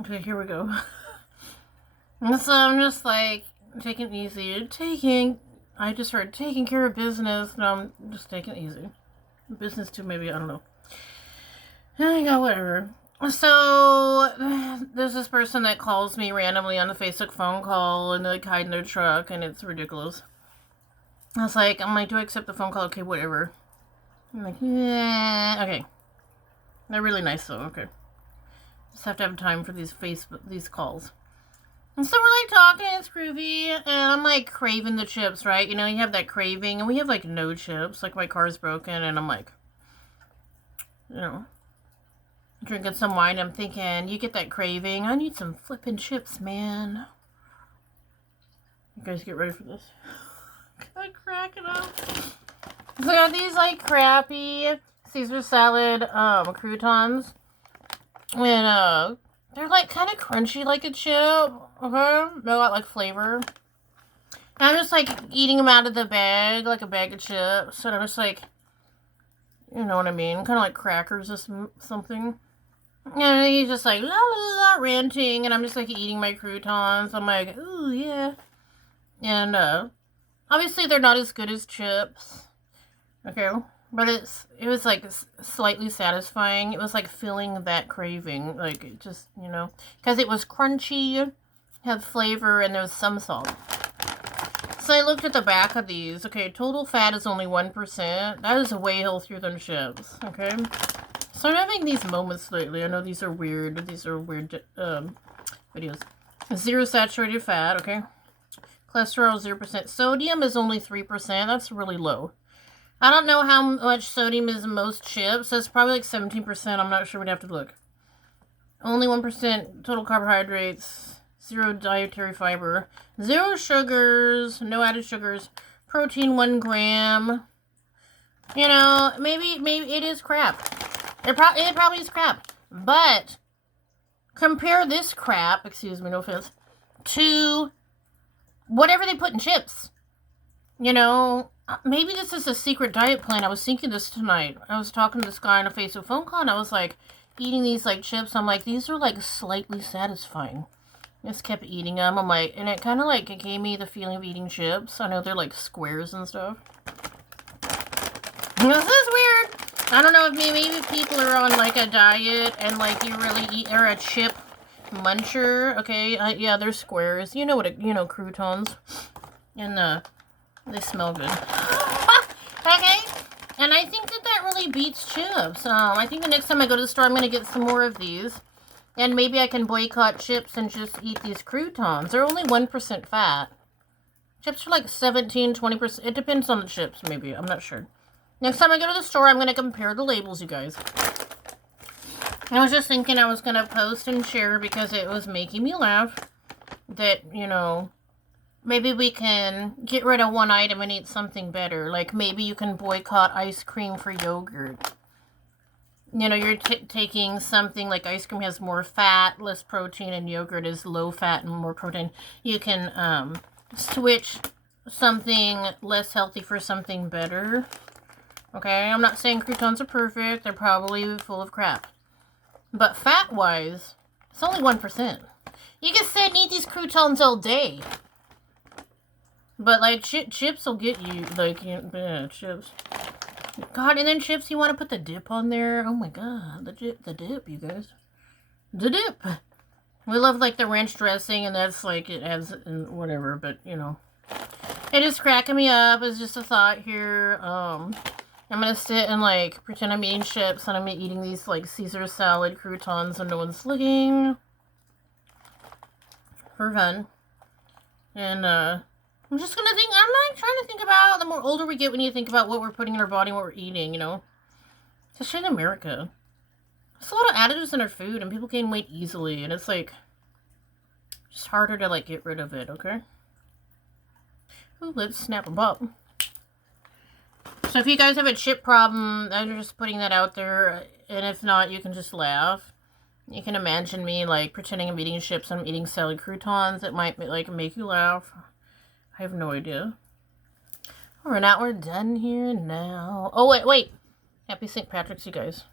Okay, here we go. And so I'm just like taking it easy. I just heard taking care of business. No, I'm just taking it easy. Business too, maybe, I don't know. There you go, whatever. So there's this person that calls me randomly on a Facebook phone call and they like hide in their truck and it's ridiculous. I'm like, do I accept the phone call? Okay, whatever. I'm like, yeah, okay. They're really nice though, okay. Just have to have time for these calls. And so we're like talking, it's groovy, and I'm like craving the chips, right? You know, you have that craving, and we have like no chips. Like my car's broken, and I'm like, you know, drinking some wine. I'm thinking, you get that craving. I need some flippin' chips, man. You guys get ready for this. I crack it up. So I got these like crappy Caesar salad croutons, and they're like kind of crunchy like a chip. Okay, they got like flavor. And I'm just like eating them out of the bag, like a bag of chips. And I'm just like, you know what I mean? Kind of like crackers or something. And he's just like, la la la, ranting. And I'm just like eating my croutons. I'm like, ooh, yeah. And obviously they're not as good as chips. Okay. But it was like slightly satisfying. It was like filling that craving. Like, it just, you know. Because it was crunchy, had flavor, and there was some salt. So I looked at the back of these. Okay, total fat is only 1%. That is way healthier than chips. Okay. So I'm having these moments lately. I know these are weird. These are weird videos. Zero saturated fat. Okay. Cholesterol 0%. Sodium is only 3%. That's really low. I don't know how much sodium is in most chips. It's probably like 17%. I'm not sure. We'd have to look. Only 1% total carbohydrates. 0 dietary fiber. 0 sugars. No added sugars. Protein 1 gram. You know, maybe it is crap. It probably is crap. But compare this crap, excuse me, no offense, to whatever they put in chips. You know, maybe this is a secret diet plan. I was thinking this tonight. I was talking to this guy on a Facebook phone call, and I was like, eating these like chips. I'm like, these are like slightly satisfying. Just kept eating them. I'm like, and it kind of like, it gave me the feeling of eating chips. I know they're like squares and stuff. This is weird. I don't know if maybe people are on like a diet and like you really eat, or a chip muncher. Okay, yeah, they're squares. You know what? You know, croutons, and they smell good. Okay, and I think that really beats chips. I think the next time I go to the store, I'm gonna get some more of these. And maybe I can boycott chips and just eat these croutons. They're only 1% fat. Chips are like 17, 20%. It depends on the chips, maybe. I'm not sure. Next time I go to the store, I'm going to compare the labels, you guys. I was just thinking I was going to post and share because it was making me laugh. That, you know, maybe we can get rid of one item and eat something better. Like maybe you can boycott ice cream for yogurt. You know, you're taking something like ice cream has more fat, less protein, and yogurt is low fat and more protein. You can switch something less healthy for something better. Okay, I'm not saying croutons are perfect. They're probably full of crap. But fat-wise, it's only 1%. You can sit and eat these croutons all day. But, like, chips will get you, like, yeah, chips. God, and then chips, you want to put the dip on there? Oh my god, the dip, you guys. The dip! We love, like, the ranch dressing, and that's, like, it adds, and whatever, but, you know. It is cracking me up. It's just a thought here. I'm gonna sit and, like, pretend I'm eating chips, and I'm eating these, like, Caesar salad croutons, and no one's looking. For fun. And, I'm just gonna think, I'm like trying to think about, the more older we get, we need to think about what we're putting in our body and what we're eating, you know? Especially in America. There's a lot of additives in our food, and people gain weight easily, and it's like, just harder to, like, get rid of it, okay? Ooh, let's snap them up. So if you guys have a chip problem, I'm just putting that out there, and if not, you can just laugh. You can imagine me, like, pretending I'm eating chips and I'm eating salad croutons. It might, like, make you laugh. I have no idea. Alright, now we're done here now. Oh, wait. Happy St. Patrick's, you guys.